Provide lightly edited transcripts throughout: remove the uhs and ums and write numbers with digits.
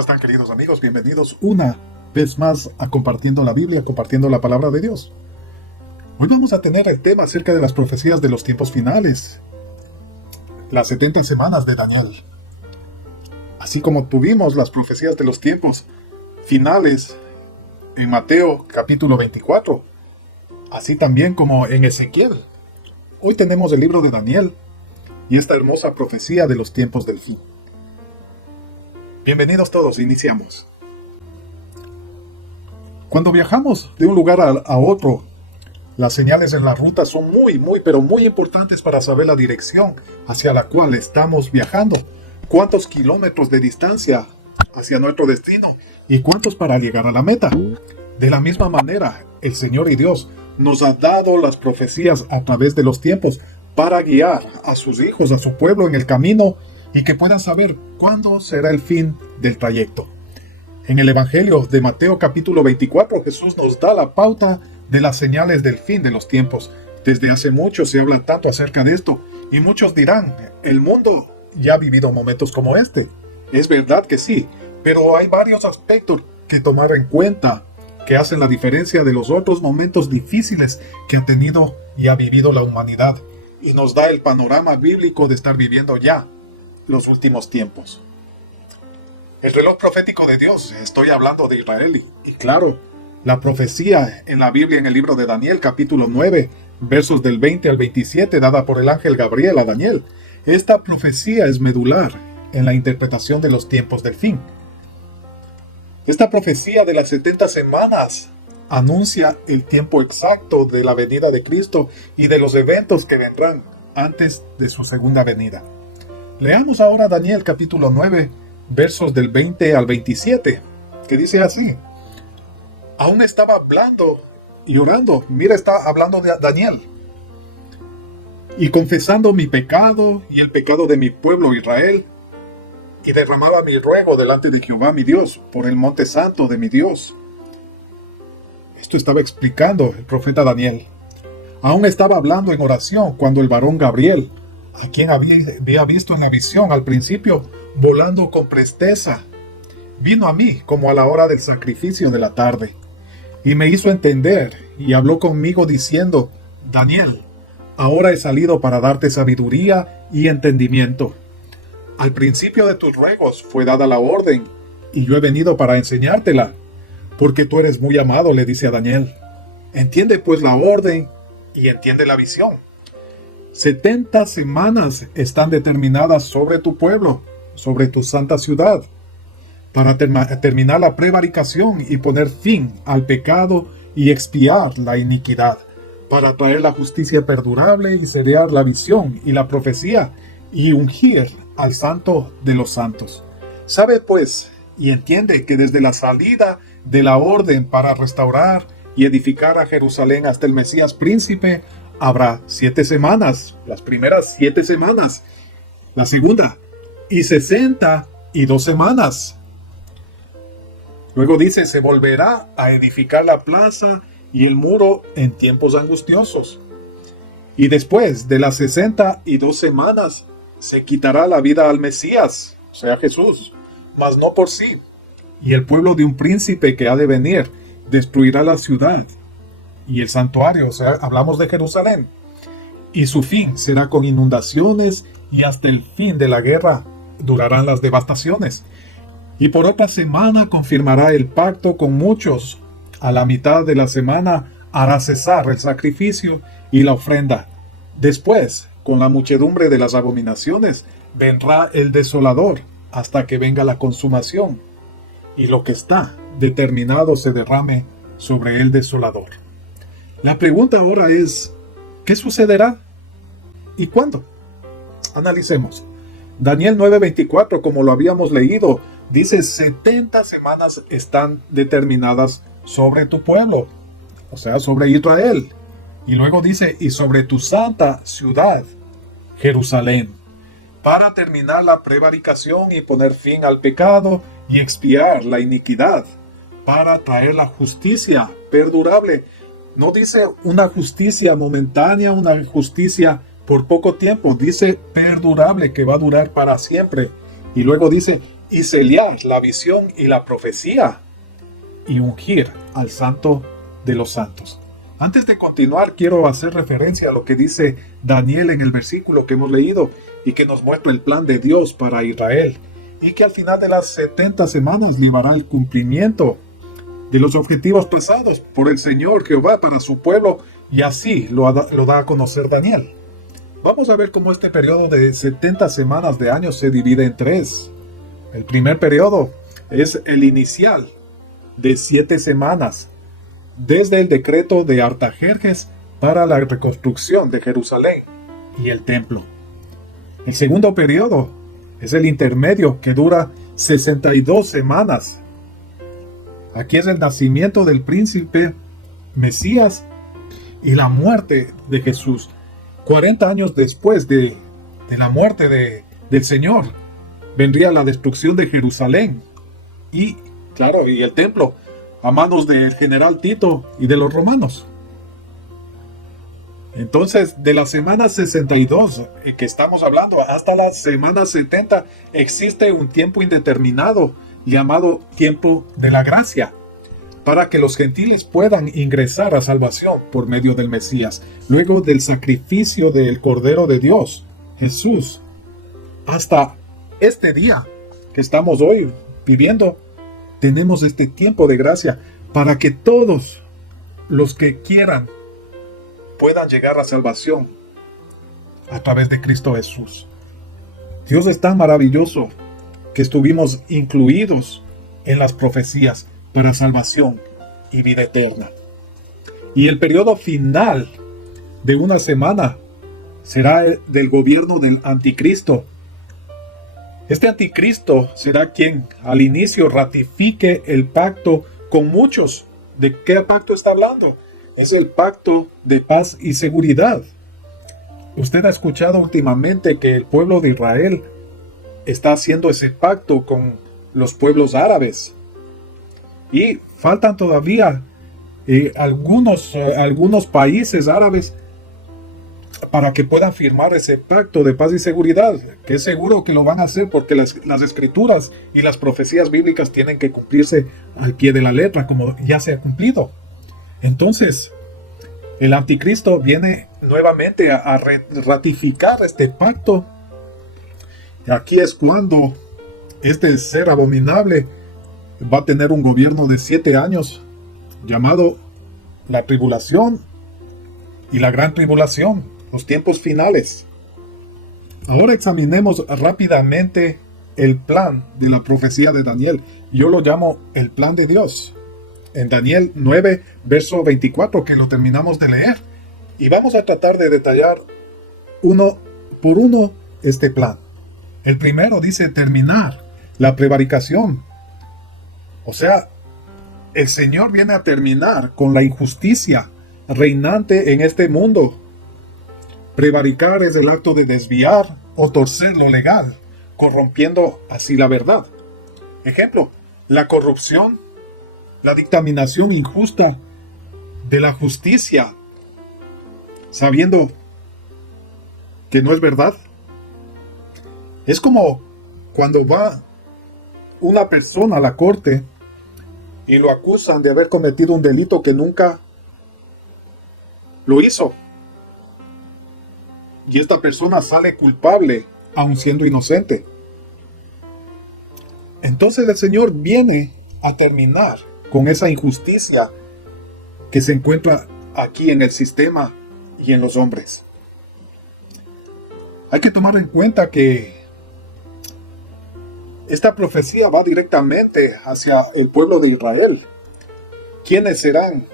¿Cómo están, queridos amigos? Bienvenidos una vez más a Compartiendo la Biblia, compartiendo la palabra de Dios. Hoy vamos a tener el tema acerca de las profecías de los tiempos finales, las 70 semanas de Daniel. Así como tuvimos las profecías de los tiempos finales en Mateo capítulo 24, así también como en Ezequiel. Hoy tenemos el libro de Daniel y esta hermosa profecía de los tiempos del fin. Bienvenidos todos, iniciamos. Cuando viajamos de un lugar a otro, las señales en la ruta son muy importantes para saber la dirección hacia la cual estamos viajando, cuántos kilómetros de distancia hacia nuestro destino y cuántos para llegar a la meta. De la misma manera, el Señor y Dios nos ha dado las profecías a través de los tiempos para guiar a sus hijos, a su pueblo en el camino y que puedan saber cuándo será el fin del trayecto. En el Evangelio de Mateo capítulo 24, Jesús nos da la pauta de las señales del fin de los tiempos. Desde hace mucho se habla tanto acerca de esto, y muchos dirán, el mundo ya ha vivido momentos como este. Es verdad que sí, pero hay varios aspectos que tomar en cuenta que hacen la diferencia de los otros momentos difíciles que ha tenido y ha vivido la humanidad, y nos da el panorama bíblico de estar viviendo ya los últimos tiempos. El reloj profético de Dios, estoy hablando de Israel, y claro, la profecía en la Biblia en el libro de Daniel, capítulo 9, versos del 20 al 27, dada por el ángel Gabriel a Daniel. Esta profecía es medular en la interpretación de los tiempos del fin. Esta profecía de las 70 semanas anuncia el tiempo exacto de la venida de Cristo y de los eventos que vendrán antes de su segunda venida. Leamos ahora Daniel capítulo 9, versos del 20 al 27, que dice así. Aún estaba hablando y orando, mira, está hablando de Daniel, y confesando mi pecado y el pecado de mi pueblo Israel, y derramaba mi ruego delante de Jehová mi Dios, por el monte santo de mi Dios. Esto estaba explicando el profeta Daniel. Aún estaba hablando en oración cuando el varón Gabriel, a quien había visto en la visión al principio, volando con presteza, vino a mí como a la hora del sacrificio de la tarde, y me hizo entender, y habló conmigo diciendo, Daniel, ahora he salido para darte sabiduría y entendimiento. Al principio de tus ruegos fue dada la orden, y yo he venido para enseñártela, porque tú eres muy amado, le dice a Daniel. Entiende pues la orden, y entiende la visión. 70 semanas están determinadas sobre tu pueblo, sobre tu santa ciudad, para terminar la prevaricación y poner fin al pecado y expiar la iniquidad, para traer la justicia perdurable y sellar la visión y la profecía y ungir al santo de los santos. Sabe pues y entiende que desde la salida de la orden para restaurar y edificar a Jerusalén hasta el Mesías príncipe, habrá 7 semanas, las primeras 7 semanas, la segunda, y 62 semanas. Luego dice, se volverá a edificar la plaza y el muro en tiempos angustiosos. Y después de las 62 semanas, se quitará la vida al Mesías, o sea Jesús, mas no por sí. Y el pueblo de un príncipe que ha de venir destruirá la ciudad y el santuario, o sea, hablamos de Jerusalén. Y su fin será con inundaciones y hasta el fin de la guerra durarán las devastaciones. Y por otra semana confirmará el pacto con muchos. A la mitad de la semana hará cesar el sacrificio y la ofrenda. Después, con la muchedumbre de las abominaciones, vendrá el desolador hasta que venga la consumación, y lo que está determinado se derrame sobre el desolador. La pregunta ahora es, ¿qué sucederá? ¿Y cuándo? Analicemos. Daniel 9:24, como lo habíamos leído, dice 70 semanas están determinadas sobre tu pueblo, o sea, sobre Israel. Y luego dice, y sobre tu santa ciudad, Jerusalén, para terminar la prevaricación y poner fin al pecado y expiar la iniquidad, para traer la justicia perdurable. No dice una justicia momentánea, una justicia por poco tiempo, dice perdurable, que va a durar para siempre. Y luego dice, y sellar la visión y la profecía y ungir al Santo de los Santos. Antes de continuar, quiero hacer referencia a lo que dice Daniel en el versículo que hemos leído y que nos muestra el plan de Dios para Israel y que al final de las 70 semanas llevará el cumplimiento de los objetivos trazados por el Señor Jehová para su pueblo, y así lo da a conocer Daniel. Vamos a ver cómo este periodo de 70 semanas de años se divide en tres. El primer periodo es el inicial de 7 semanas, desde el decreto de Artajerjes para la reconstrucción de Jerusalén y el templo. El segundo periodo es el intermedio, que dura 62 semanas. Aquí es el nacimiento del príncipe Mesías y la muerte de Jesús. 40 años después de la muerte del Señor, vendría la destrucción de Jerusalén y, claro, y el templo a manos del general Tito y de los romanos. Entonces, de la semana 62 que estamos hablando hasta la semana 70 existe un tiempo indeterminado llamado tiempo de la gracia, para que los gentiles puedan ingresar a salvación por medio del Mesías, luego del sacrificio del Cordero de Dios, Jesús. Hasta este día que estamos hoy viviendo, tenemos este tiempo de gracia para que todos los que quieran puedan llegar a salvación a través de Cristo Jesús. Dios es tan maravilloso que estuvimos incluidos en las profecías para salvación y vida eterna. Y el periodo final de una semana será el del gobierno del anticristo. Este anticristo será quien al inicio ratifique el pacto con muchos. ¿De qué pacto está hablando? Es el pacto de paz y seguridad. Usted ha escuchado últimamente que el pueblo de Israel está haciendo ese pacto con los pueblos árabes. Y faltan todavía algunos países árabes para que puedan firmar ese pacto de paz y seguridad, que es seguro que lo van a hacer porque las escrituras y las profecías bíblicas tienen que cumplirse al pie de la letra, como ya se ha cumplido. Entonces, el anticristo viene nuevamente a ratificar este pacto. Y aquí es cuando este ser abominable va a tener un gobierno de 7 años, llamado la tribulación y la gran tribulación, los tiempos finales. Ahora examinemos rápidamente el plan de la profecía de Daniel. Yo lo llamo el plan de Dios. En Daniel 9, verso 24, que lo terminamos de leer. Y vamos a tratar de detallar uno por uno este plan. El primero dice terminar la prevaricación. O sea, el Señor viene a terminar con la injusticia reinante en este mundo. Prevaricar es el acto de desviar o torcer lo legal, corrompiendo así la verdad. Ejemplo, la corrupción, la dictaminación injusta de la justicia, sabiendo que no es verdad. Es como cuando va una persona a la corte y lo acusan de haber cometido un delito que nunca lo hizo. Y esta persona sale culpable, aun siendo inocente. Entonces el Señor viene a terminar con esa injusticia que se encuentra aquí en el sistema y en los hombres. Hay que tomar en cuenta que esta profecía va directamente hacia el pueblo de Israel, quienes serán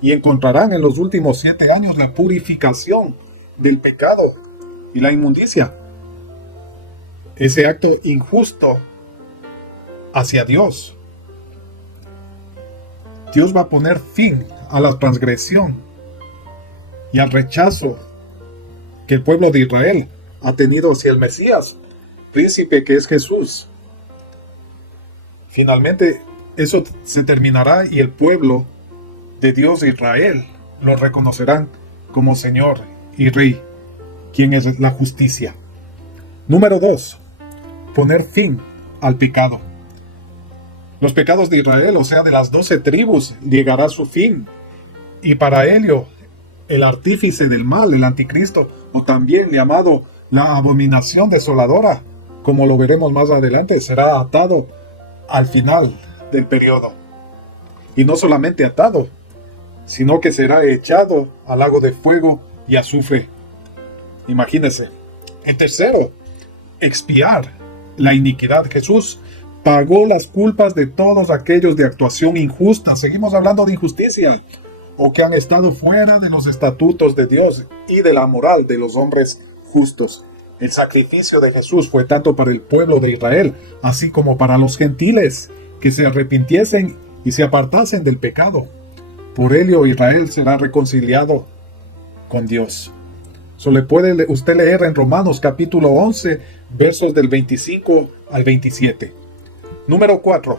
y encontrarán en los últimos 7 años la purificación del pecado y la inmundicia. Ese acto injusto hacia Dios. Dios va a poner fin a la transgresión y al rechazo que el pueblo de Israel ha tenido hacia el Mesías, príncipe que es Jesús. Finalmente, eso se terminará y el pueblo de Dios de Israel lo reconocerán como Señor y Rey, quien es la justicia. Número 2. Poner fin al pecado. Los pecados de Israel, o sea, de las 12 tribus, llegará a su fin. Y para ello, el artífice del mal, el anticristo, o también llamado la abominación desoladora, como lo veremos más adelante, será atado al final del periodo. Y no solamente atado, sino que será echado al lago de fuego y azufre. Imagínense. En tercero, expiar la iniquidad. Jesús pagó las culpas de todos aquellos de actuación injusta. Seguimos hablando de injusticia, o que han estado fuera de los estatutos de Dios y de la moral de los hombres justos. El sacrificio de Jesús fue tanto para el pueblo de Israel, así como para los gentiles, que se arrepintiesen y se apartasen del pecado. Por ello Israel será reconciliado con Dios. Eso le puede usted leer en Romanos capítulo 11, versos del 25 al 27. Número 4.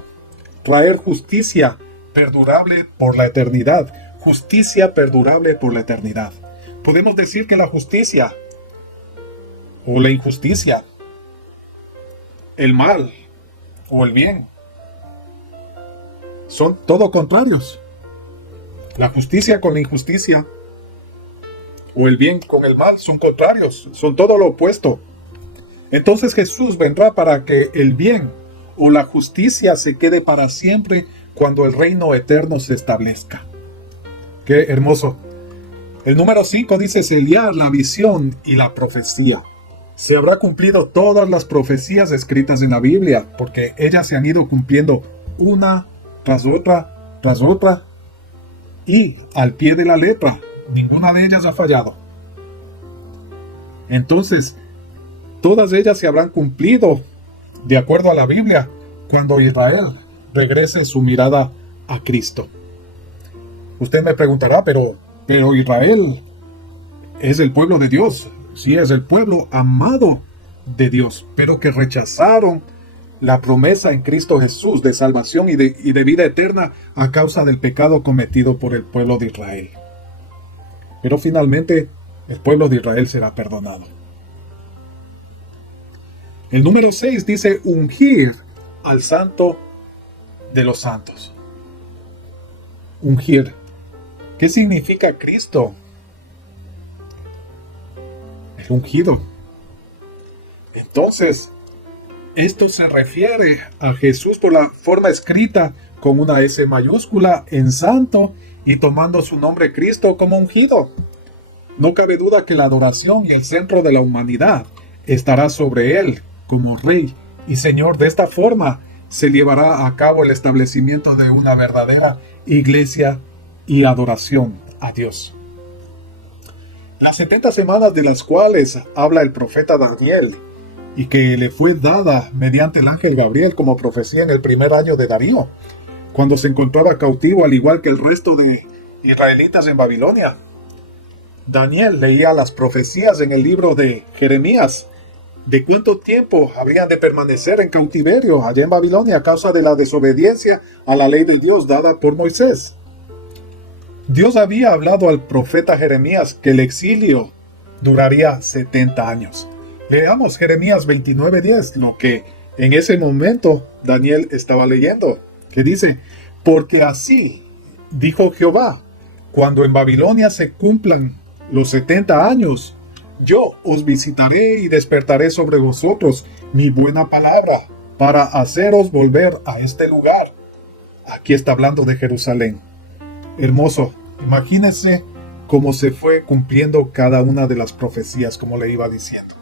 Traer justicia perdurable por la eternidad. Justicia perdurable por la eternidad. Podemos decir que la justicia o la injusticia, el mal o el bien, son todo contrarios. La justicia con la injusticia o el bien con el mal son contrarios, son todo lo opuesto. Entonces Jesús vendrá para que el bien o la justicia se quede para siempre cuando el reino eterno se establezca. ¡Qué hermoso! El número 5 dice sellar la visión y la profecía. Se habrá cumplido todas las profecías escritas en la Biblia, porque ellas se han ido cumpliendo una tras otra, y al pie de la letra. Ninguna de ellas ha fallado. Entonces, todas ellas se habrán cumplido de acuerdo a la Biblia cuando Israel regrese su mirada a Cristo. Usted me preguntará, pero Israel es el pueblo de Dios. Sí, es el pueblo amado de Dios, pero que rechazaron la promesa en Cristo Jesús de salvación y de vida eterna a causa del pecado cometido por el pueblo de Israel. Pero finalmente el pueblo de Israel será perdonado. El número 6 dice ungir al santo de los santos. Ungir. ¿Qué significa Cristo? El ungido. Entonces, esto se refiere a Jesús por la forma escrita con una S mayúscula en santo y tomando su nombre Cristo como ungido. No cabe duda que la adoración y el centro de la humanidad estará sobre él como Rey y Señor. De esta forma se llevará a cabo el establecimiento de una verdadera iglesia y adoración a Dios. Las 70 semanas de las cuales habla el profeta Daniel y que le fue dada mediante el ángel Gabriel como profecía en el primer año de Darío, cuando se encontraba cautivo al igual que el resto de israelitas en Babilonia. Daniel leía las profecías en el libro de Jeremías de cuánto tiempo habrían de permanecer en cautiverio allá en Babilonia a causa de la desobediencia a la ley de Dios dada por Moisés. Dios había hablado al profeta Jeremías que el exilio duraría 70 años. Leamos Jeremías 29:10, lo que en ese momento Daniel estaba leyendo, que dice: porque así dijo Jehová, cuando en Babilonia se cumplan los 70 años, yo os visitaré y despertaré sobre vosotros mi buena palabra para haceros volver a este lugar. Aquí está hablando de Jerusalén. Hermoso, imagínense cómo se fue cumpliendo cada una de las profecías, como le iba diciendo.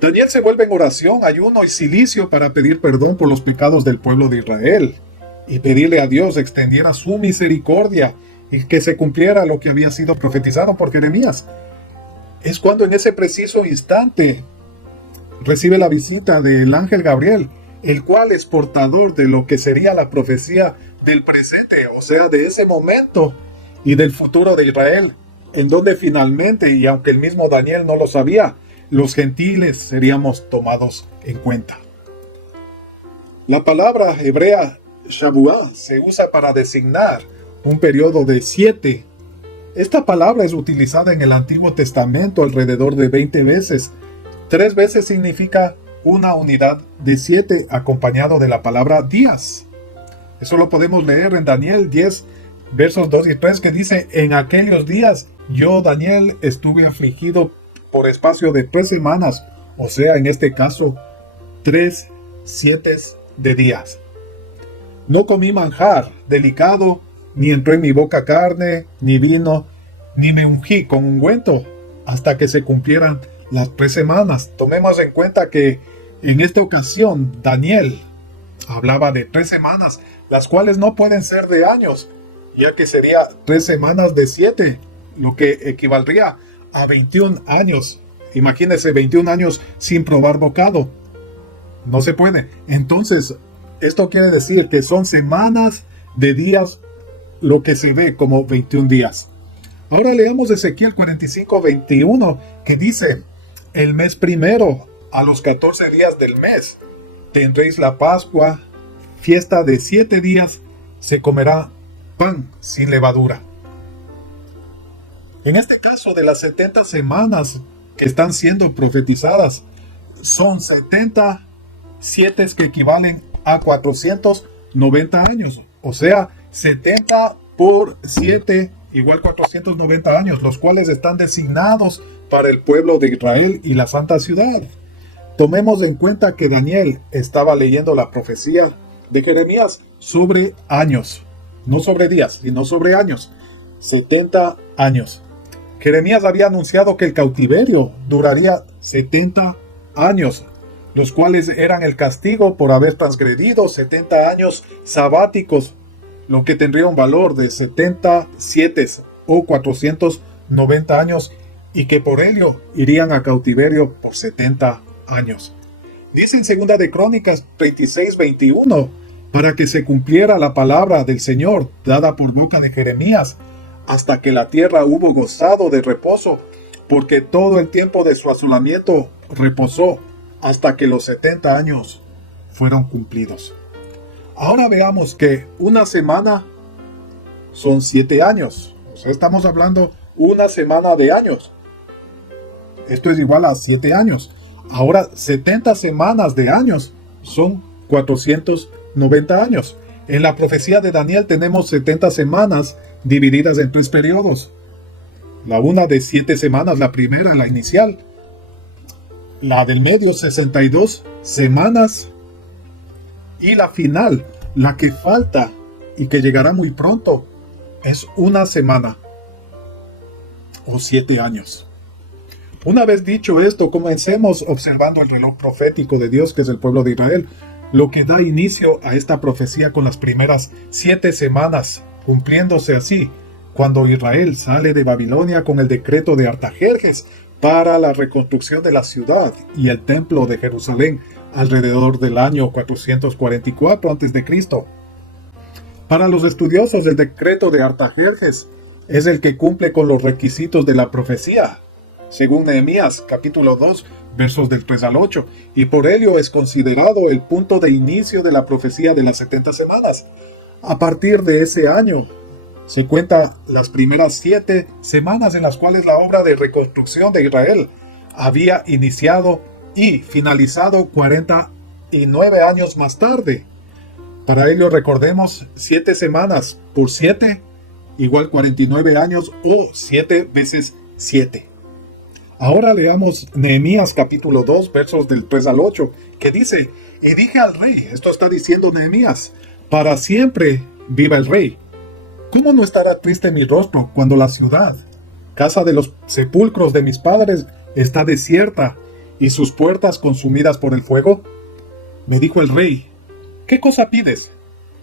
Daniel se vuelve en oración, ayuno y cilicio para pedir perdón por los pecados del pueblo de Israel y pedirle a Dios extendiera su misericordia y que se cumpliera lo que había sido profetizado por Jeremías. Es cuando en ese preciso instante recibe la visita del ángel Gabriel, el cual es portador de lo que sería la profecía del presente, o sea, de ese momento y del futuro de Israel, en donde finalmente, y aunque el mismo Daniel no lo sabía, los gentiles seríamos tomados en cuenta. La palabra hebrea Shavuah se usa para designar un periodo de 7. Esta palabra es utilizada en el Antiguo Testamento alrededor de 20 veces. 3 veces significa una unidad de 7 acompañado de la palabra días. Eso lo podemos leer en Daniel 10, versos 2 y 3, que dice: en aquellos días yo, Daniel, estuve afligido por espacio de 3 semanas, o sea, en este caso, 3 7 de días. No comí manjar delicado, ni entró en mi boca carne, ni vino, ni me ungí con ungüento, hasta que se cumplieran las 3 semanas. Tomemos en cuenta que en esta ocasión Daniel hablaba de 3 semanas, las cuales no pueden ser de años, ya que sería 3 semanas de 7, lo que equivaldría a 21 años. Imagínense 21 años sin probar bocado. No se puede. Entonces, esto quiere decir que son semanas de días, lo que se ve como 21 días. Ahora leamos Ezequiel 45:21, que dice: el mes primero, a los 14 días del mes, tendréis la Pascua, fiesta de 7 días, se comerá pan sin levadura. En este caso, de las 70 semanas que están siendo profetizadas, son 70 7 que equivalen a 490 años. O sea, 70 por 7 igual 490 años, los cuales están designados para el pueblo de Israel y la santa ciudad. Tomemos en cuenta que Daniel estaba leyendo la profecía de Jeremías sobre años, no sobre días, sino sobre años, 70 años. Jeremías había anunciado que el cautiverio duraría 70 años, los cuales eran el castigo por haber transgredido 70 años sabáticos, lo que tendría un valor de 77 o 490 años, y que por ello irían a cautiverio por 70 años. Dice en 2 de Crónicas 26:21, para que se cumpliera la palabra del Señor dada por boca de Jeremías, hasta que la tierra hubo gozado de reposo, porque todo el tiempo de su asolamiento reposó, hasta que los 70 años fueron cumplidos. Ahora veamos que una semana son 7 años. O sea, estamos hablando una semana de años. Esto es igual a 7 años. Ahora, 70 semanas de años son 490 años. En la profecía de Daniel tenemos 70 semanas divididas en 3 periodos. La una de 7 semanas, la primera, la inicial. La del medio, 62 semanas. Y la final, la que falta y que llegará muy pronto, es una semana o 7 años. Una vez dicho esto, comencemos observando el reloj profético de Dios, que es el pueblo de Israel, lo que da inicio a esta profecía con las primeras 7 semanas, cumpliéndose así cuando Israel sale de Babilonia con el decreto de Artajerjes para la reconstrucción de la ciudad y el templo de Jerusalén alrededor del año 444 a.C. Para los estudiosos, el decreto de Artajerjes es el que cumple con los requisitos de la profecía, según Nehemías capítulo 2, versos del 3 al 8, y por ello es considerado el punto de inicio de la profecía de las 70 semanas. A partir de ese año, se cuenta las primeras 7 semanas en las cuales la obra de reconstrucción de Israel había iniciado y finalizado 49 años más tarde. Para ello recordemos 7 semanas por 7 igual 49 años o 7 veces 7. Ahora leamos Nehemías capítulo 2 versos del 3 al 8, que dice: y dije al rey, esto está diciendo Nehemías, para siempre viva el rey. ¿Cómo no estará triste mi rostro cuando la ciudad, casa de los sepulcros de mis padres, está desierta y sus puertas consumidas por el fuego? Me dijo el rey: ¿qué cosa pides?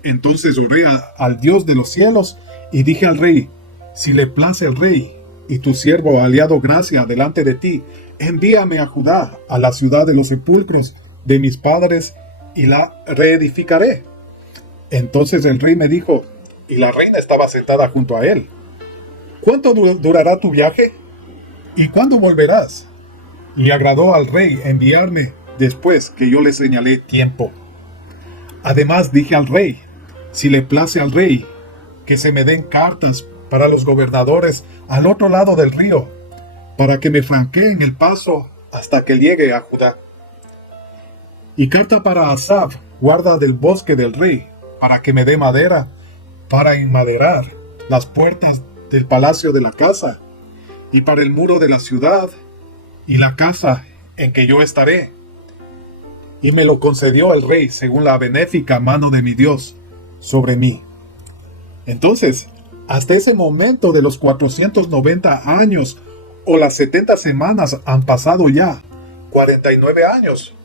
Entonces oré al Dios de los cielos y dije al rey: si le place al rey y tu siervo ha hallado gracia delante de ti, envíame a Judá, a la ciudad de los sepulcros de mis padres, y la reedificaré. Entonces el rey me dijo, y la reina estaba sentada junto a él: ¿cuánto durará tu viaje? ¿Y cuándo volverás? Le agradó al rey enviarme después que yo le señalé tiempo. Además dije al rey: si le place al rey, que se me den cartas para los gobernadores al otro lado del río, para que me franqueen el paso hasta que llegue a Judá. Y carta para Asaf, guarda del bosque del rey, para que me dé madera, para enmaderar las puertas del palacio de la casa, y para el muro de la ciudad, y la casa en que yo estaré. Y me lo concedió el rey según la benéfica mano de mi Dios sobre mí. Entonces, hasta ese momento de los 490 años o las 70 semanas han pasado ya 49 años.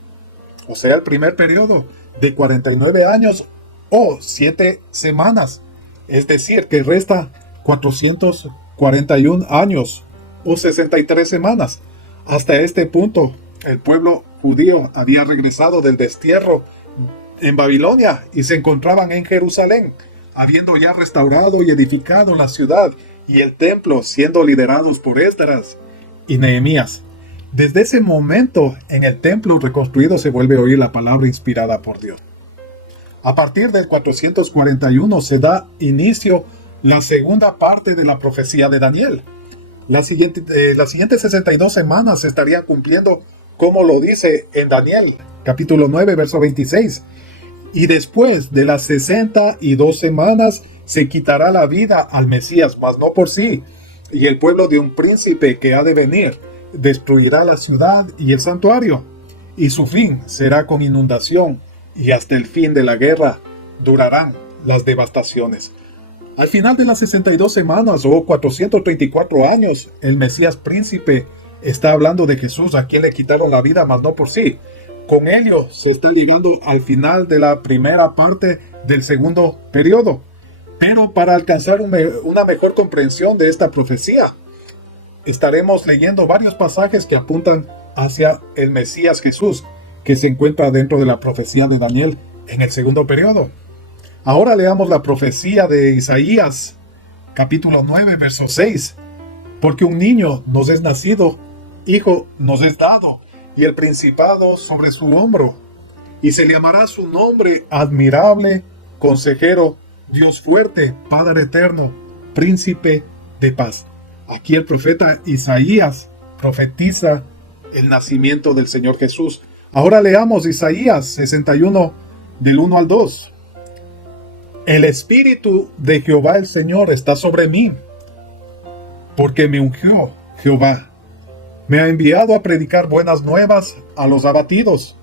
O sea, el primer periodo de 49 años o 7 semanas. Es decir, que resta 441 años o 63 semanas. Hasta este punto, el pueblo judío había regresado del destierro en Babilonia y se encontraban en Jerusalén, habiendo ya restaurado y edificado la ciudad y el templo, siendo liderados por Esdras y Nehemías. Desde ese momento, en el templo reconstruido se vuelve a oír la palabra inspirada por Dios. A partir del 441 se da inicio la segunda parte de la profecía de Daniel. Las siguientes 62 semanas se estarían cumpliendo como lo dice en Daniel, capítulo 9, verso 26. Y después de las 62 semanas se quitará la vida al Mesías, mas no por sí. Y el pueblo de un príncipe que ha de venir destruirá la ciudad y el santuario. Y su fin será con inundación, y hasta el fin de la guerra durarán las devastaciones. Al final de las 62 semanas o 434 años, el Mesías príncipe está hablando de Jesús, a quien le quitaron la vida, mas no por sí. Con ello se está llegando al final de la primera parte del segundo periodo. Pero para alcanzar una mejor comprensión de esta profecía, estaremos leyendo varios pasajes que apuntan hacia el Mesías Jesús, que se encuentra dentro de la profecía de Daniel en el segundo periodo. Ahora leamos la profecía de Isaías, capítulo 9, verso 6. Porque un niño nos es nacido, hijo nos es dado, y el principado sobre su hombro. Y se le llamará su nombre admirable, consejero, Dios fuerte, Padre eterno, príncipe de paz. Aquí el profeta Isaías profetiza el nacimiento del Señor Jesús. Ahora leamos Isaías 61, del 1 al 2. El Espíritu de Jehová el Señor está sobre mí, porque me ungió Jehová. Me ha enviado a predicar buenas nuevas a los abatidos,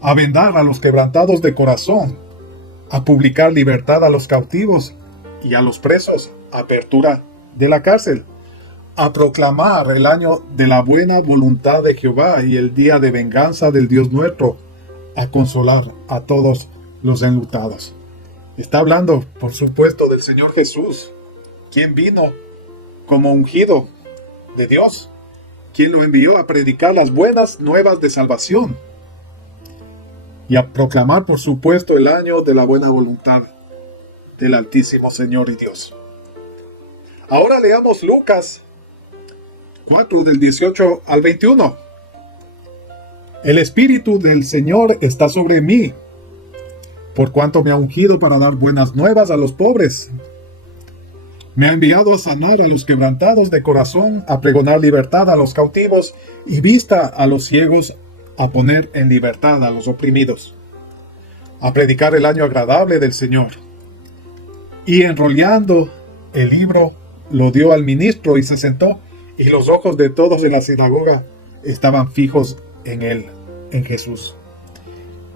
a vendar a los quebrantados de corazón, a publicar libertad a los cautivos y a los presos, apertura de la cárcel, a proclamar el año de la buena voluntad de Jehová y el día de venganza del Dios nuestro, a consolar a todos los enlutados. Está hablando, por supuesto, del Señor Jesús, quien vino como ungido de Dios, quien lo envió a predicar las buenas nuevas de salvación y a proclamar, por supuesto, el año de la buena voluntad del Altísimo Señor y Dios. Ahora leamos Lucas 4, del 18 al 21. El Espíritu del Señor está sobre mí, por cuanto me ha ungido para dar buenas nuevas a los pobres. Me ha enviado a sanar a los quebrantados de corazón, a pregonar libertad a los cautivos y vista a los ciegos, a poner en libertad a los oprimidos, a predicar el año agradable del Señor. Y enrollando el libro, lo dio al ministro y se sentó, y los ojos de todos en la sinagoga estaban fijos en él, en Jesús.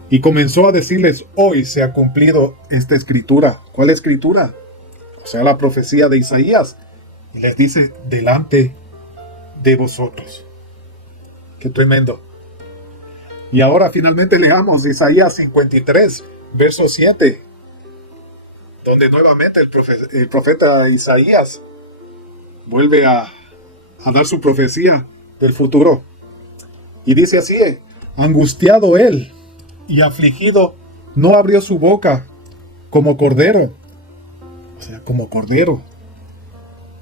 Y comenzó a decirles: hoy se ha cumplido esta escritura. ¿Cuál escritura? O sea, la profecía de Isaías. Y les dice: delante de vosotros. Qué tremendo. Y ahora finalmente leamos Isaías 53, verso 7, donde nuevamente el profeta Isaías vuelve a dar su profecía del futuro. Y dice así: angustiado él y afligido, no abrió su boca, como cordero. O sea, como cordero.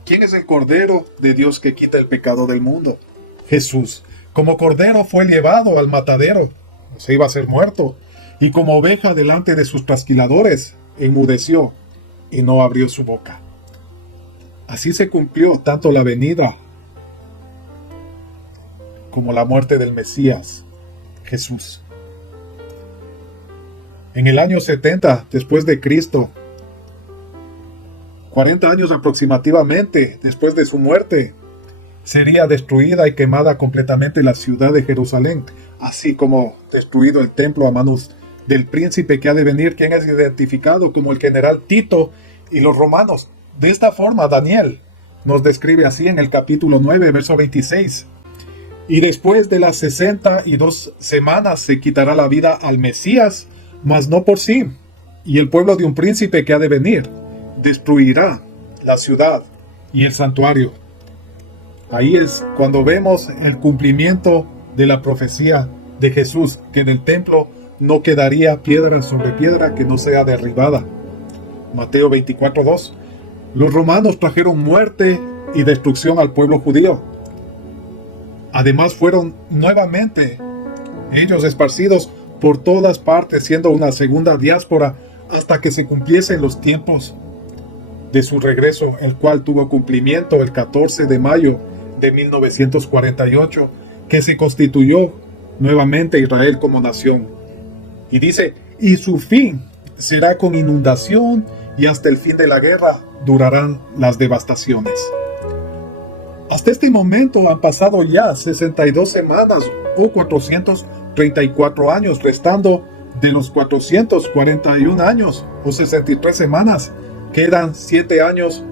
¿Quién es el cordero de Dios que quita el pecado del mundo? Jesús. Como cordero fue llevado al matadero, se iba a ser muerto, y como oveja delante de sus trasquiladores, enmudeció y no abrió su boca. Así se cumplió tanto la venida como la muerte del Mesías, Jesús. En el año 70 después de Cristo, 40 años aproximadamente después de su muerte, sería destruida y quemada completamente la ciudad de Jerusalén, así como destruido el templo a manos del príncipe que ha de venir, quien es identificado como el general Tito y los romanos. De esta forma, Daniel nos describe así en el capítulo 9, verso 26. Y después de las 62 semanas se quitará la vida al Mesías, mas no por sí. Y el pueblo de un príncipe que ha de venir destruirá la ciudad y el santuario. Ahí es cuando vemos el cumplimiento de la profecía de Jesús, que en el templo no quedaría piedra sobre piedra que no sea derribada. Mateo 24:2. Los romanos trajeron muerte y destrucción al pueblo judío. Además fueron nuevamente ellos esparcidos por todas partes, siendo una segunda diáspora hasta que se cumpliesen los tiempos de su regreso, el cual tuvo cumplimiento el 14 de mayo de 1948, que se constituyó nuevamente Israel como nación. Y dice, y su fin será con inundación, y hasta el fin de la guerra durarán las devastaciones. Hasta este momento han pasado ya 62 semanas o 434 años, restando de los 441 años o 63 semanas, quedan 7 años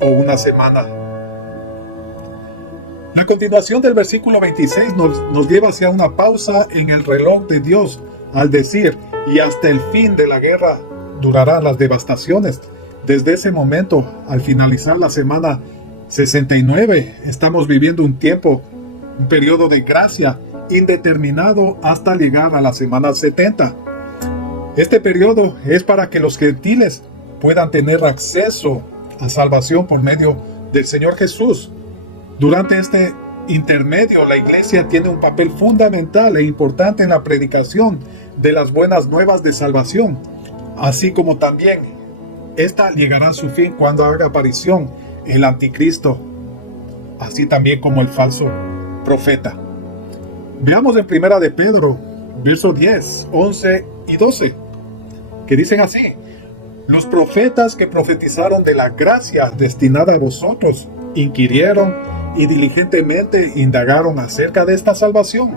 o una semana. La continuación del versículo 26 nos lleva hacia una pausa en el reloj de Dios al decir, y hasta el fin de la guerra durarán las devastaciones. Desde ese momento, al finalizar la semana 69, estamos viviendo un periodo de gracia indeterminado hasta llegar a la semana 70. Este periodo es para que los gentiles puedan tener acceso a salvación por medio del Señor Jesús. Durante este intermedio, la iglesia tiene un papel fundamental e importante en la predicación de las buenas nuevas de salvación, así como también esta llegará a su fin cuando haga aparición el anticristo, así también como el falso profeta. Veamos en Primera de Pedro, versos 10, 11 y 12, que dicen así: los profetas que profetizaron de la gracia destinada a vosotros inquirieron y diligentemente indagaron acerca de esta salvación,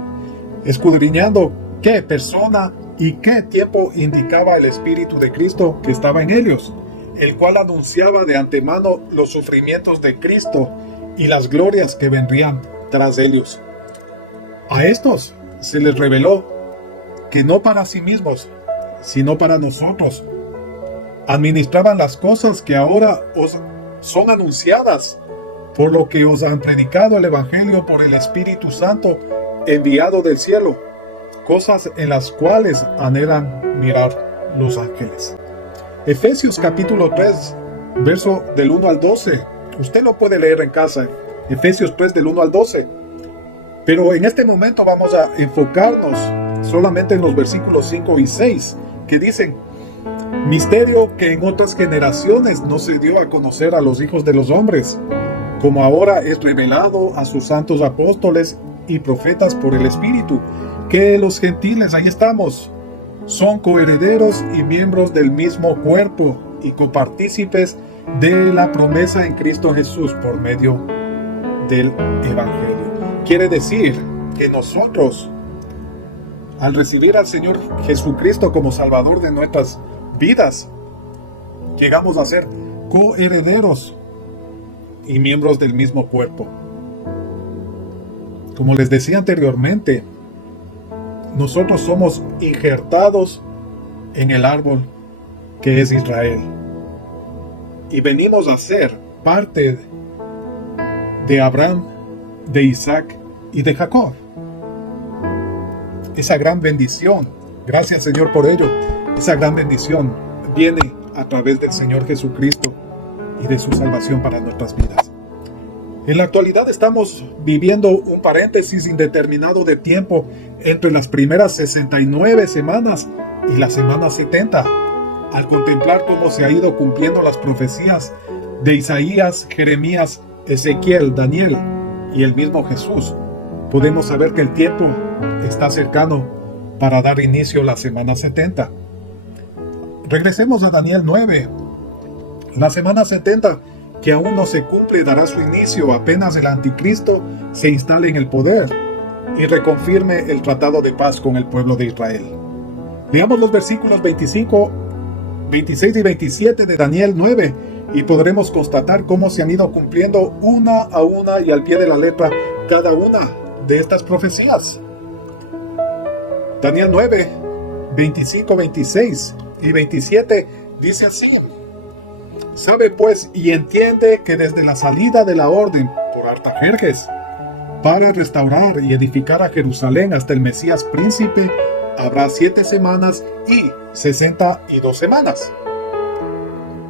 escudriñando qué persona y qué tiempo indicaba el Espíritu de Cristo que estaba en ellos, el cual anunciaba de antemano los sufrimientos de Cristo y las glorias que vendrían tras ellos. A estos se les reveló que no para sí mismos, sino para nosotros, administraban las cosas que ahora os son anunciadas, por lo que os han predicado el Evangelio por el Espíritu Santo enviado del cielo, cosas en las cuales anhelan mirar los ángeles. Efesios capítulo 3, verso del 1 al 12. Usted lo puede leer en casa, Efesios 3 del 1 al 12. Pero en este momento vamos a enfocarnos solamente en los versículos 5 y 6, que dicen: misterio que en otras generaciones no se dio a conocer a los hijos de los hombres, como ahora es revelado a sus santos apóstoles y profetas por el Espíritu, que los gentiles, ahí estamos, son coherederos y miembros del mismo cuerpo y copartícipes de la promesa en Cristo Jesús por medio del Evangelio. Quiere decir que nosotros, al recibir al Señor Jesucristo como Salvador de nuestras vidas, llegamos a ser coherederos y miembros del mismo cuerpo. Como les decía anteriormente, nosotros somos injertados en el árbol que es Israel, y venimos a ser parte de Abraham, de Isaac y de Jacob. Esa gran bendición, gracias Señor por ello, esa gran bendición viene a través del Señor Jesucristo y de su salvación para nuestras vidas. En la actualidad estamos viviendo un paréntesis indeterminado de tiempo entre las primeras 69 semanas y la semana 70, al contemplar cómo se ha ido cumpliendo las profecías de Isaías, Jeremías, Ezequiel, Daniel y el mismo Jesús. Podemos saber que el tiempo está cercano para dar inicio a la semana 70. Regresemos a Daniel 9. La semana 70, que aún no se cumple, dará su inicio apenas el anticristo se instale en el poder y reconfirme el tratado de paz con el pueblo de Israel. Leamos los versículos 25, 26 y 27 de Daniel 9 y podremos constatar cómo se han ido cumpliendo una a una y al pie de la letra cada una de estas profecías. Daniel 9, 25, 26 y 27 dice así: Sabe pues y entiende que desde la salida de la orden por Artajerjes para restaurar y edificar a Jerusalén hasta el Mesías príncipe habrá 7 semanas y 62 semanas.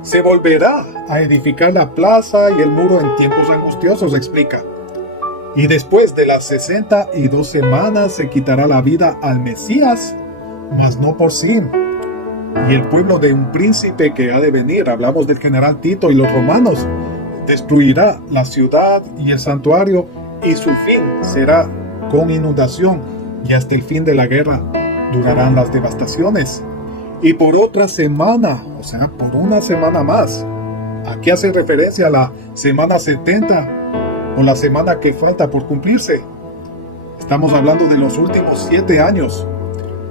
Se volverá a edificar la plaza y el muro en tiempos angustiosos, explica. Y después de las 62 semanas se quitará la vida al Mesías, mas no por sí. Y el pueblo de un príncipe que ha de venir, hablamos del general Tito y los romanos, destruirá la ciudad y el santuario, y su fin será con inundación, y hasta el fin de la guerra durarán las devastaciones. Y por otra semana, o sea, por una semana más, aquí hace referencia a la semana 70, o la semana que falta por cumplirse. Estamos hablando de los últimos 7 años.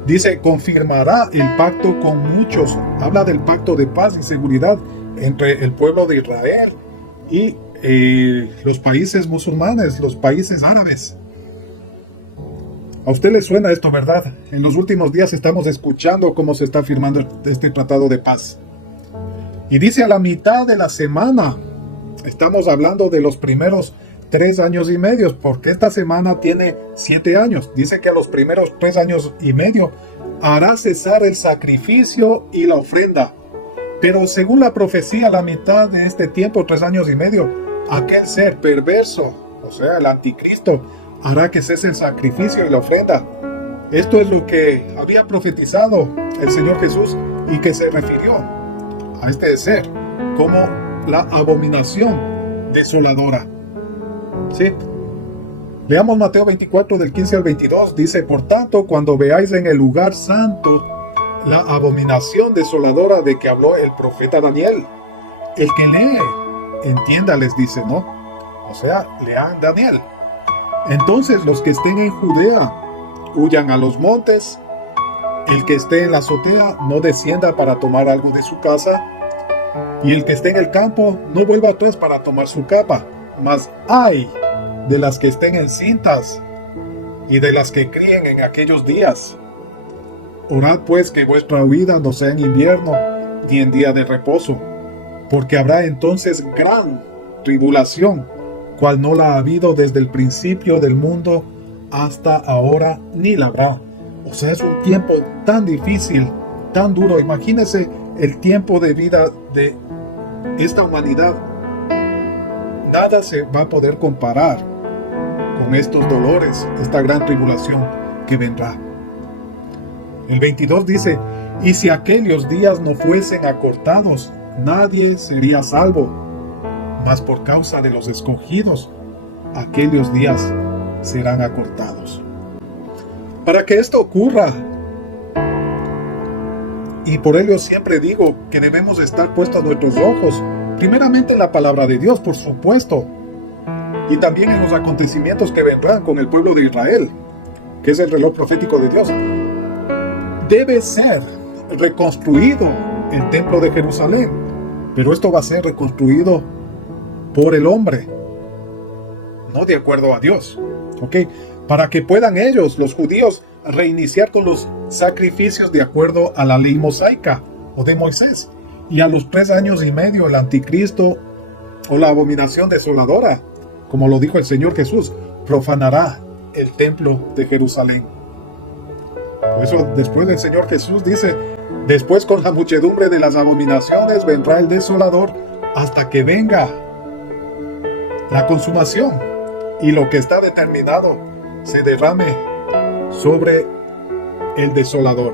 Dice, confirmará el pacto con muchos. Habla del pacto de paz y seguridad entre el pueblo de Israel y los países musulmanes, los países árabes. A usted le suena esto, ¿verdad? En los últimos días estamos escuchando cómo se está firmando este tratado de paz. Y dice a la mitad de la semana. Estamos hablando de los primeros 3 años y medio, porque esta semana tiene 7 años. Dice que a los primeros 3 años y medio hará cesar el sacrificio y la ofrenda. Pero según la profecía, a la mitad de este tiempo, 3 años y medio, aquel ser perverso, o sea, el anticristo, hará que cese el sacrificio y la ofrenda. Esto es lo que había profetizado el Señor Jesús y que se refirió a este ser como la abominación desoladora. ¿Sí? Leamos Mateo 24 del 15 al 22. Dice, por tanto, cuando veáis en el lugar santo la abominación desoladora de que habló el profeta Daniel, el que lee, entienda, les dice, ¿no? O sea, lean Daniel. Entonces los que estén en Judea huyan a los montes, el que esté en la azotea no descienda para tomar algo de su casa, y el que esté en el campo no vuelva atrás para tomar su capa. Mas ay de las que estén encintas y de las que críen en aquellos días. Orad pues que vuestra huida no sea en invierno ni en día de reposo, porque habrá entonces gran tribulación, cual no la ha habido desde el principio del mundo hasta ahora, ni la habrá. O sea, es un tiempo tan difícil, tan duro. Imagínense el tiempo de vida de esta humanidad. Nada se va a poder comparar con estos dolores, esta gran tribulación que vendrá. El 22 dice, y si aquellos días no fuesen acortados, nadie sería salvo, mas por causa de los escogidos, aquellos días serán acortados. Para que esto ocurra, y por ello siempre digo que debemos estar puestos nuestros ojos, primeramente en la palabra de Dios, por supuesto, y también en los acontecimientos que vendrán con el pueblo de Israel, que es el reloj profético de Dios. Debe ser reconstruido el templo de Jerusalén, pero esto va a ser reconstruido por el hombre, no de acuerdo a Dios, ¿ok? Para que puedan ellos, los judíos, reiniciar con los sacrificios de acuerdo a la ley mosaica o de Moisés. Y a los 3 años y medio el anticristo o la abominación desoladora, como lo dijo el Señor Jesús, profanará el templo de Jerusalén. Por eso después el Señor Jesús dice, después con la muchedumbre de las abominaciones vendrá el desolador hasta que venga la consumación y lo que está determinado se derrame sobre el desolador.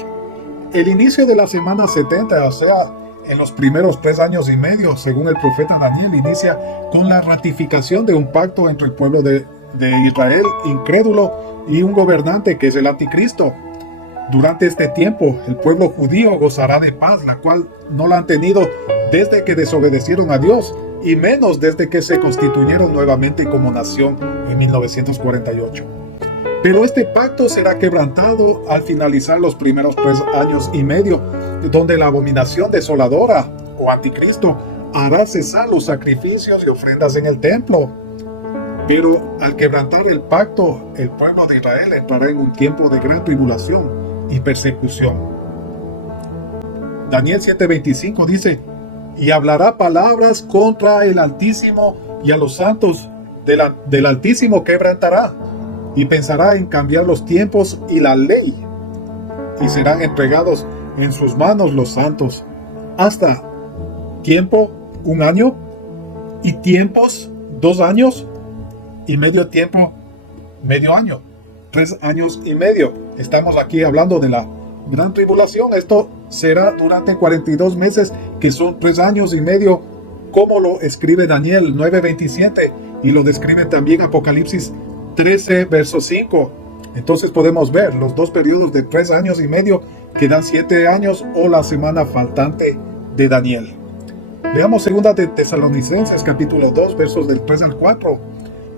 El inicio de la semana 70, o sea, en los primeros 3 años y medio, según el profeta Daniel, inicia con la ratificación de un pacto entre el pueblo de Israel incrédulo y un gobernante que es el anticristo. Durante este tiempo, el pueblo judío gozará de paz, la cual no la han tenido desde que desobedecieron a Dios, y menos desde que se constituyeron nuevamente como nación en 1948. Pero este pacto será quebrantado al finalizar los primeros 3 años y medio, donde la abominación desoladora o anticristo hará cesar los sacrificios y ofrendas en el templo. Pero al quebrantar el pacto, el pueblo de Israel entrará en un tiempo de gran tribulación y persecución. Daniel 7:25 dice: y hablará palabras contra el Altísimo, y a los santos del Altísimo quebrantará, y pensará en cambiar los tiempos y la ley, y serán entregados en sus manos los santos, hasta tiempo 1 año, y tiempos 2 años, y medio tiempo medio año, 3 años y medio. Estamos aquí hablando de la gran tribulación. Esto será durante 42 meses, que son 3 años y medio, como lo escribe Daniel 9:27, y lo describe también Apocalipsis 13, verso 5. Entonces podemos ver los dos periodos de 3 años y medio, que dan 7 años, o la semana faltante de Daniel. Leamos 2 de Tesalonicenses capítulo 2, versos del 3 al 4.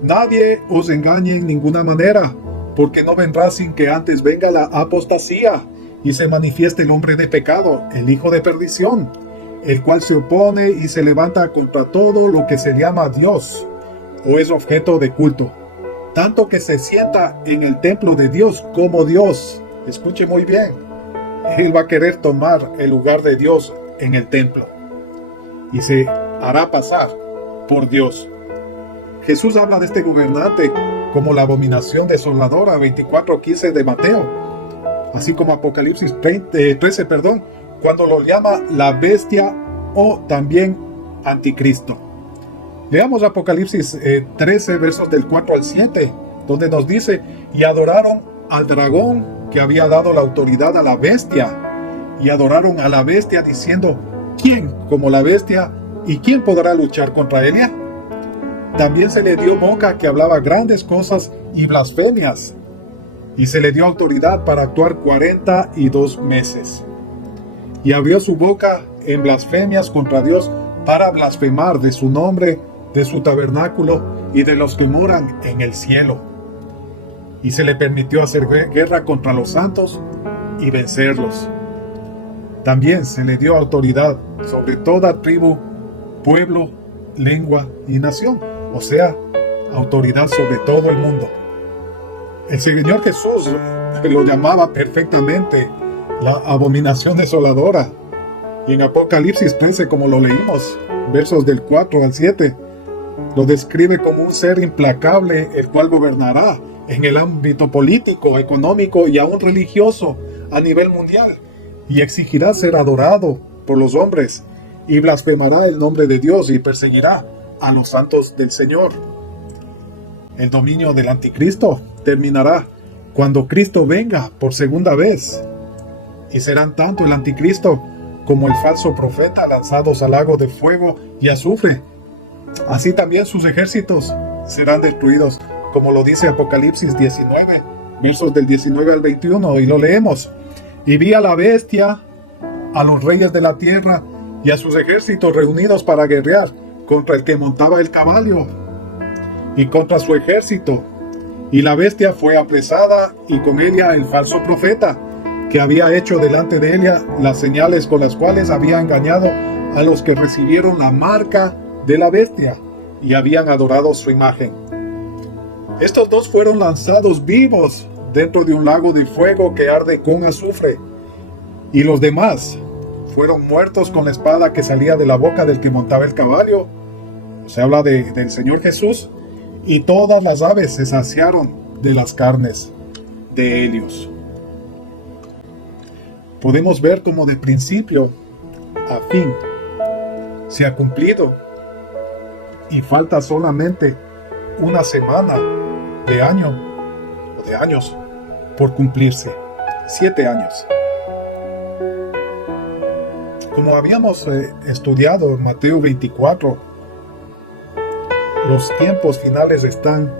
Nadie os engañe en ninguna manera, porque no vendrá sin que antes venga la apostasía, y se manifieste el hombre de pecado, el hijo de perdición, el cual se opone y se levanta contra todo lo que se llama Dios, o es objeto de culto, tanto que se sienta en el templo de Dios como Dios. Escuche muy bien, él va a querer tomar el lugar de Dios en el templo, y se hará pasar por Dios. Jesús habla de este gobernante como la abominación desoladora, 24:15 de Mateo, así como Apocalipsis 13, cuando lo llama la bestia o también anticristo. Leamos Apocalipsis 13, versos del 4 al 7, donde nos dice: y adoraron al dragón que había dado la autoridad a la bestia, y adoraron a la bestia diciendo: ¿quién como la bestia? ¿Y quién podrá luchar contra ella? También se le dio boca que hablaba grandes cosas y blasfemias, y se le dio autoridad para actuar 42 meses. Y abrió su boca en blasfemias contra Dios, para blasfemar de su nombre, de su tabernáculo y de los que moran en el cielo. Y se le permitió hacer guerra contra los santos y vencerlos. También se le dio autoridad sobre toda tribu, pueblo, lengua y nación, o sea, autoridad sobre todo el mundo. El Señor Jesús lo llamaba perfectamente la abominación desoladora, y en Apocalipsis 13, como lo leímos, versos del 4 al 7, lo describe como un ser implacable, el cual gobernará en el ámbito político, económico y aún religioso a nivel mundial, y exigirá ser adorado por los hombres, y blasfemará el nombre de Dios y perseguirá a los santos del Señor. El dominio del anticristo terminará cuando Cristo venga por segunda vez, y serán tanto el anticristo como el falso profeta lanzados al lago de fuego y azufre. Así también sus ejércitos serán destruidos, como lo dice Apocalipsis 19, versos del 19 al 21, y lo leemos: y vi a la bestia, a los reyes de la tierra y a sus ejércitos reunidos para guerrear contra el que montaba el caballo y contra su ejército. Y la bestia fue apresada, y con ella el falso profeta, que había hecho delante de ella las señales con las cuales había engañado a los que recibieron la marca de la bestia y habían adorado su imagen. Estos dos fueron lanzados vivos dentro de un lago de fuego que arde con azufre, y los demás fueron muertos con la espada que salía de la boca del que montaba el caballo. Se habla del Señor Jesús. Y todas las aves se saciaron de las carnes de ellos. Podemos ver cómo de principio a fin se ha cumplido, y falta solamente una semana de año o de años por cumplirse. 7 años. Como habíamos estudiado en Mateo 24, los tiempos finales están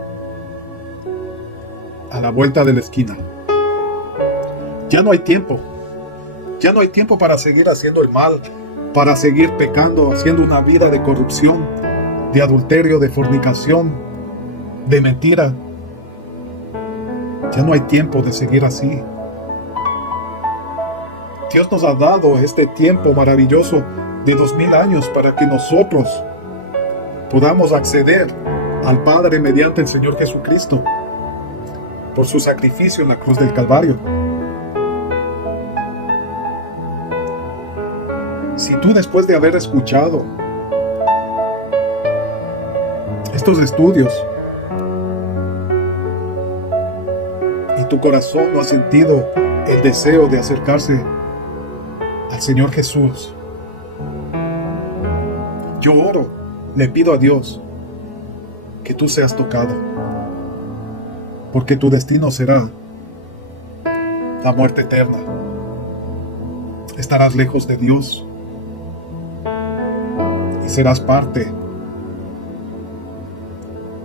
a la vuelta de la esquina. Ya no hay tiempo. Ya no hay tiempo para seguir haciendo el mal, para seguir pecando, haciendo una vida de corrupción, de adulterio, de fornicación, de mentira. Ya no hay tiempo de seguir así. Dios nos ha dado este tiempo maravilloso de 2000 años para que nosotros podamos acceder al Padre mediante el Señor Jesucristo por su sacrificio en la cruz del Calvario. Si tú, después de haber escuchado estos estudios y tu corazón no ha sentido el deseo de acercarse al Señor Jesús, yo oro, le pido a Dios que tú seas tocado, porque tu destino será la muerte eterna. Estarás lejos de Dios y serás parte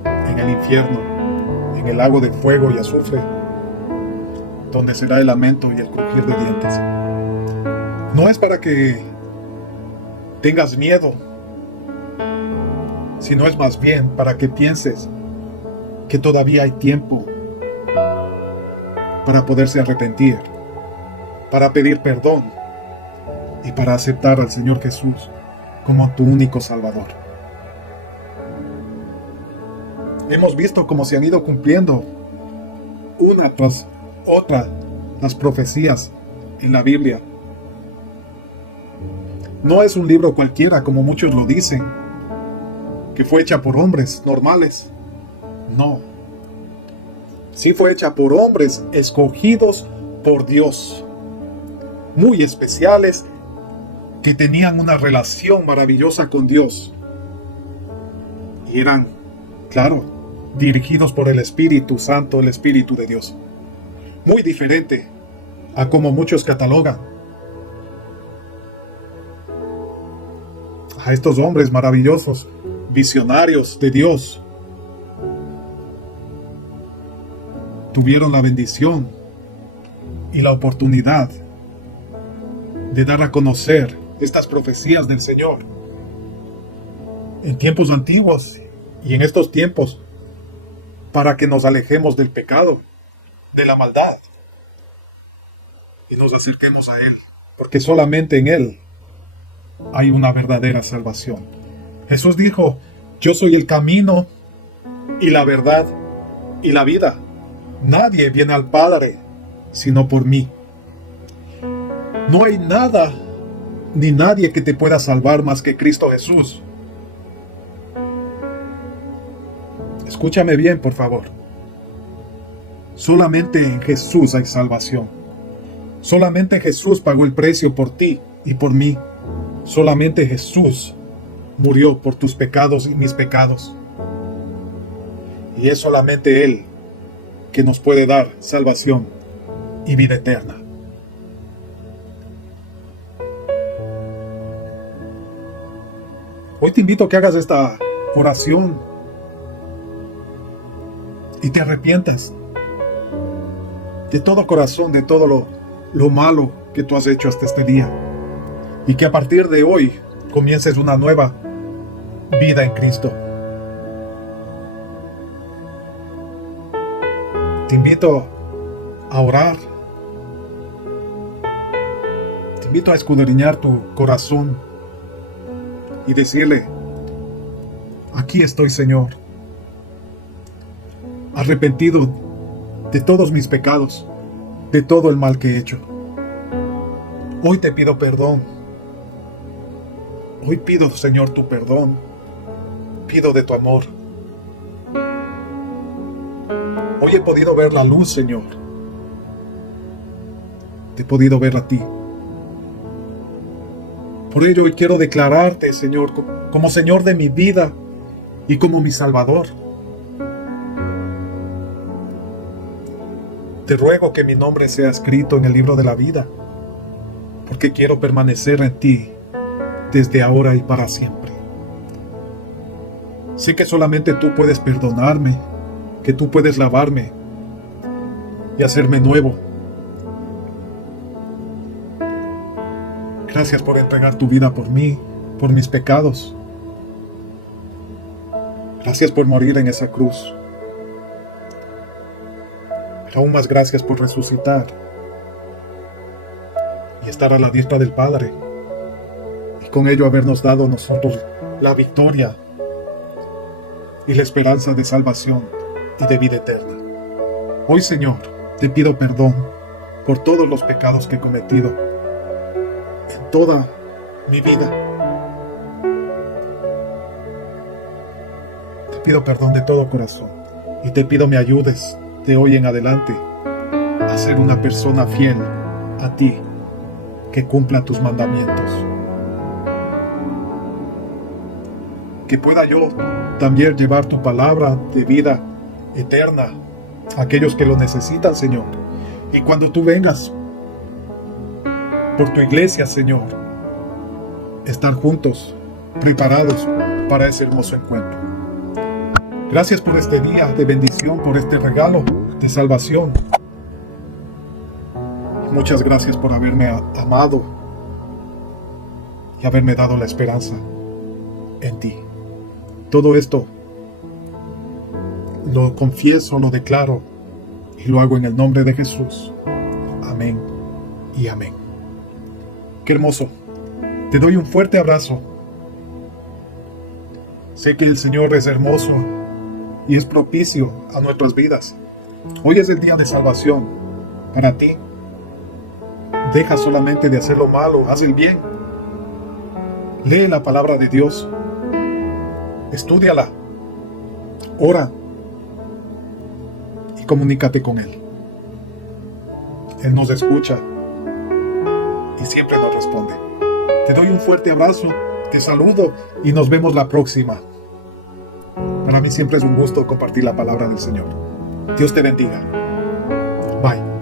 en el infierno, en el lago de fuego y azufre, donde será el lamento y el crujir de dientes. No es para que tengas miedo, sino es más bien para que pienses que todavía hay tiempo para poderse arrepentir, para pedir perdón y para aceptar al Señor Jesús como tu único Salvador. Hemos visto cómo se han ido cumpliendo una tras otra las profecías en la Biblia. No es un libro cualquiera, como muchos lo dicen, que fue hecha por hombres normales. No. Sí fue hecha por hombres escogidos por Dios, muy especiales, que tenían una relación maravillosa con Dios. Y eran, claro, dirigidos por el Espíritu Santo, el Espíritu de Dios. Muy diferente a como muchos catalogan a estos hombres maravillosos, visionarios de Dios. Tuvieron la bendición y la oportunidad de dar a conocer estas profecías del Señor en tiempos antiguos y en estos tiempos, para que nos alejemos del pecado, de la maldad, y nos acerquemos a Él, porque solamente en Él hay una verdadera salvación. Jesús dijo: yo soy el camino y la verdad y la vida. Nadie viene al Padre sino por mí. No hay nada ni nadie que te pueda salvar más que Cristo Jesús. Escúchame bien, por favor. Solamente en Jesús hay salvación. Solamente Jesús pagó el precio por ti y por mí. Solamente Jesús murió por tus pecados y mis pecados. Y es solamente Él que nos puede dar salvación y vida eterna. Hoy te invito a que hagas esta oración y te arrepientas de todo corazón, de todo lo malo que tú has hecho hasta este día, y que a partir de hoy comiences una nueva vida en Cristo. Te invito a orar. Te invito a escudriñar tu corazón y decirle: aquí estoy, Señor, arrepentido de todos mis pecados, de todo el mal que he hecho. Hoy te pido perdón. Hoy pido, Señor, tu perdón. Pido de tu amor. Hoy he podido ver la luz, Señor. Te he podido ver a ti. Por ello hoy quiero declararte, Señor, como Señor de mi vida y como mi Salvador. Te ruego que mi nombre sea escrito en el libro de la vida, porque quiero permanecer en ti desde ahora y para siempre. Sé que solamente tú puedes perdonarme, que tú puedes lavarme y hacerme nuevo. Gracias por entregar tu vida por mí, por mis pecados. Gracias por morir en esa cruz. Pero aún más gracias por resucitar y estar a la diestra del Padre. Y con ello habernos dado a nosotros la victoria y la esperanza de salvación y de vida eterna. Hoy, Señor, te pido perdón por todos los pecados que he cometido en toda mi vida. Te pido perdón de todo corazón y te pido me ayudes de hoy en adelante a ser una persona fiel a ti, que cumpla tus mandamientos. Que pueda yo también llevar tu palabra de vida eterna a aquellos que lo necesitan, Señor. Y cuando tú vengas por tu iglesia, Señor, estar juntos, preparados para ese hermoso encuentro. Gracias por este día de bendición, por este regalo de salvación. Y muchas gracias por haberme amado y haberme dado la esperanza en ti. Todo esto lo confieso, lo declaro y lo hago en el nombre de Jesús. Amén y amén. Qué hermoso. Te doy un fuerte abrazo. Sé que el Señor es hermoso y es propicio a nuestras vidas. Hoy es el día de salvación para ti. Deja solamente de hacer lo malo, haz el bien. Lee la palabra de Dios. Estúdiala. Ora. Y comunícate con Él. Él nos escucha y siempre nos responde. Te doy un fuerte abrazo, te saludo y nos vemos la próxima. Para mí siempre es un gusto compartir la palabra del Señor. Dios te bendiga. Bye.